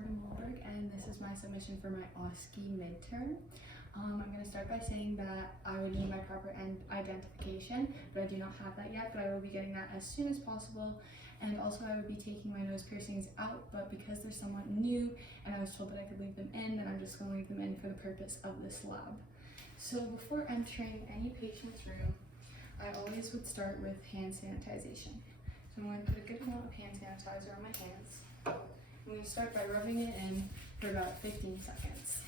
Morgan Wahlberg, and this is my submission for my OSCE midterm. I'm going to start by saying that I would need my proper identification, but I do not have that yet, but I will be getting that as soon as possible. And also I would be taking my nose piercings out, but because they're somewhat new and I was told that I could leave them in, then I'm just going to leave them in for the purpose of this lab. So before entering any patient's room, I always would start with hand sanitization. So I'm going to put a good amount of hand sanitizer on my hands. I'm going to start by rubbing it in for about 15 seconds.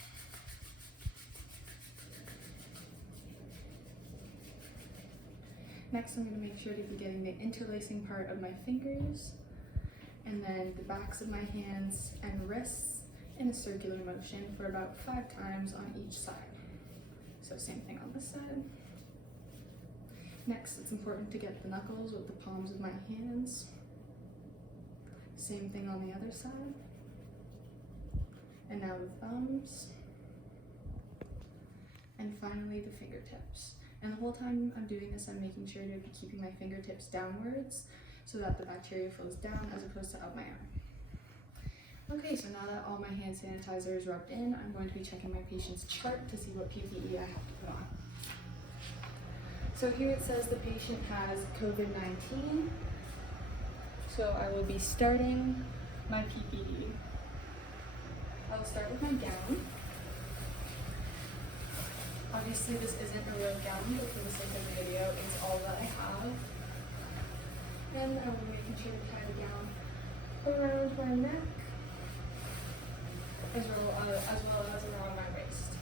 Next, I'm going to make sure to be getting the interlacing part of my fingers, and then the backs of my hands and wrists in a circular motion for about 5 times on each side. So same thing on this side. Next, it's important to get the knuckles with the palms of my hands. Same thing on the other side. And now the thumbs. And finally the fingertips. And the whole time I'm doing this, I'm making sure to be keeping my fingertips downwards so that the bacteria flows down as opposed to up my arm. Okay, so now that all my hand sanitizer is rubbed in, I'm going to be checking my patient's chart to see what PPE I have to put on. So here it says the patient has COVID-19. So I will be starting my PPE. I will start with my gown. Obviously this isn't a real gown, but for the sake of the video, it's all that I have. And I will be making sure to tie the gown around my neck, as well as around my waist.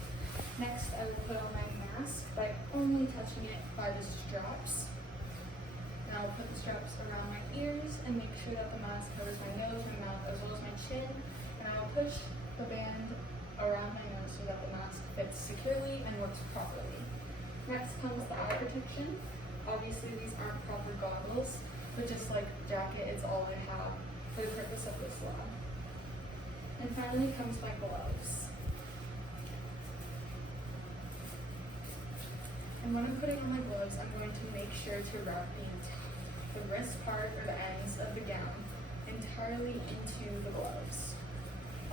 Next, I will put on my mask by only touching it by the straps. And I will put the straps around my ears and make sure that the mask covers my nose, my mouth, as well as my chin. And I will push the band around my nose so that the mask fits securely and works properly. Next comes the eye protection. Obviously these aren't proper goggles, but just like the jacket, it's all I have for the purpose of this lab. And finally comes my gloves. And when I'm putting on my gloves, I'm going to make sure to wrap the wrist part or the ends of the gown entirely into the gloves.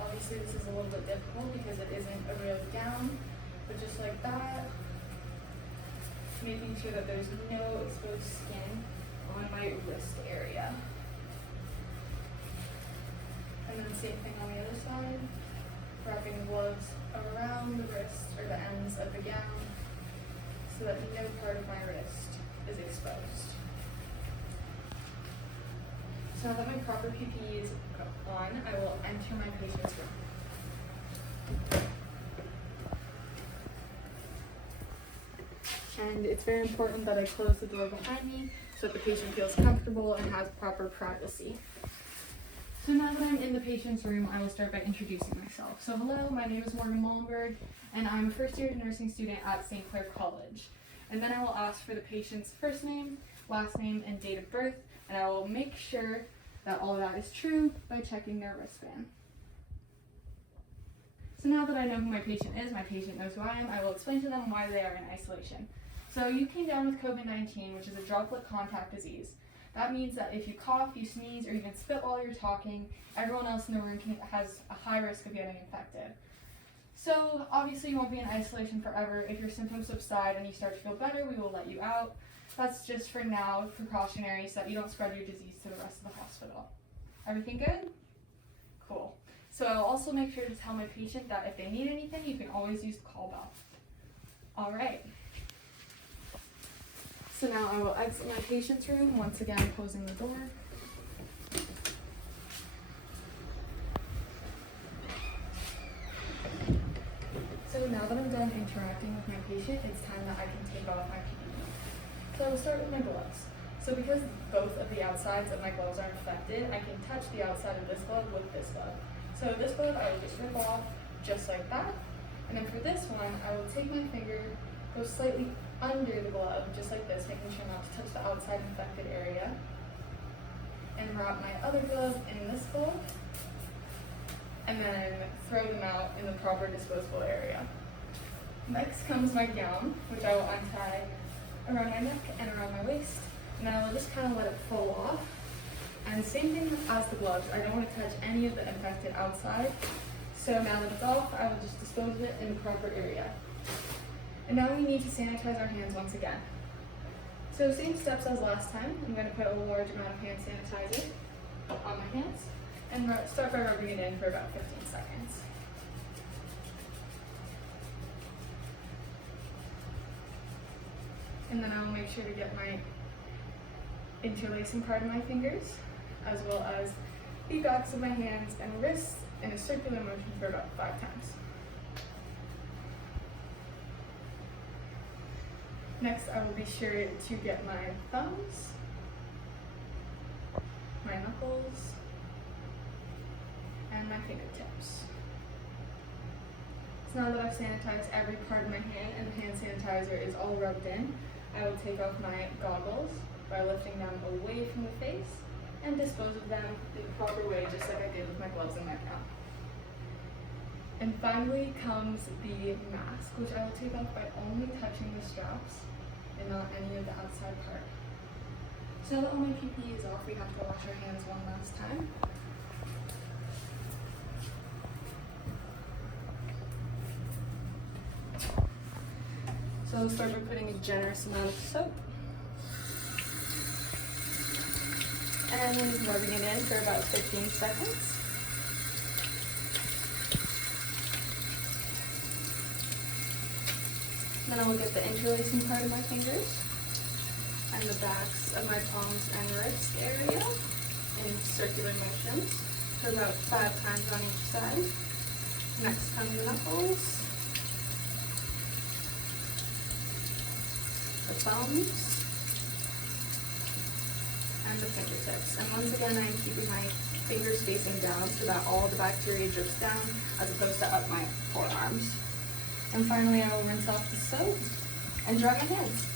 Obviously this is a little bit difficult because it isn't a real gown, but just like that, making sure that there's no exposed skin on my wrist area. And then same thing on the other side, wrapping the gloves around the wrist or the ends of the gown so that no part of my wrist is exposed. So now that my proper PPE is on, I will enter my patient's room. And it's very important that I close the door behind me so that the patient feels comfortable and has proper privacy. So now that I'm in the patient's room, I will start by introducing myself. So hello, my name is Morgan Wahlberg, and I'm a first-year nursing student at St. Clair College. And then I will ask for the patient's first name, last name, and date of birth, and I will make sure that all of that is true by checking their wristband. So now that I know who my patient knows who I am, I will explain to them why they are in isolation. So you came down with COVID-19, which is a droplet contact disease. That means that if you cough, you sneeze, or even spit while you're talking, everyone else in the room has a high risk of getting infected. So obviously you won't be in isolation forever. If your symptoms subside and you start to feel better, we will let you out. That's just for now, precautionary, so that you don't spread your disease to the rest of the hospital. Everything good? Cool. So I'll also make sure to tell my patient that if they need anything, you can always use the call bell. All right. So now I will exit my patient's room, once again closing the door. So now that I'm done interacting with my patient, it's time that I can take off my PPE. So I will start with my gloves. So because both of the outsides of my gloves are infected, I can touch the outside of this glove with this glove. So this glove I will just rip off just like that. And then for this one, I will take my finger, go slightly under the glove, just like this, making sure not to touch the outside infected area. And wrap my other glove in this glove. And then throw them out in the proper disposable area. Next comes my gown, which I will untie around my neck and around my waist. And I will just kind of let it fall off And same thing as the gloves, I don't want to touch any of the infected outside. So now that it's off, I will just dispose of it in the proper area. And now we need to sanitize our hands once again. So same steps as last time. I'm going to put a large amount of hand sanitizer on my hands and start by rubbing it in for about 15 seconds. And then I'll make sure to get my interlacing part of my fingers, as well as the backs of my hands and wrists in a circular motion for about 5 times. Next, I will be sure to get my thumbs, my knuckles, and my fingertips. So now that I've sanitized every part of my hand and the hand sanitizer is all rubbed in, I will take off my goggles by lifting them away from the face and dispose of them the proper way, just like I did with my gloves and my gown. And finally comes the mask, which I will take off by only touching the straps and not any of the outside part. So now that all my PPE is off, we have to wash our hands one last time. So I'll start by putting a generous amount of soap and rubbing it in for about 15 seconds. Then I will get the interlacing part of my fingers and the backs of my palms and wrist area in circular motions for about 5 times on each side. Next come the knuckles, the thumbs, and the fingertips. And once again, I'm keeping my fingers facing down so that all the bacteria drips down as opposed to up my forearms. And finally, I will rinse off the soap and dry my hands.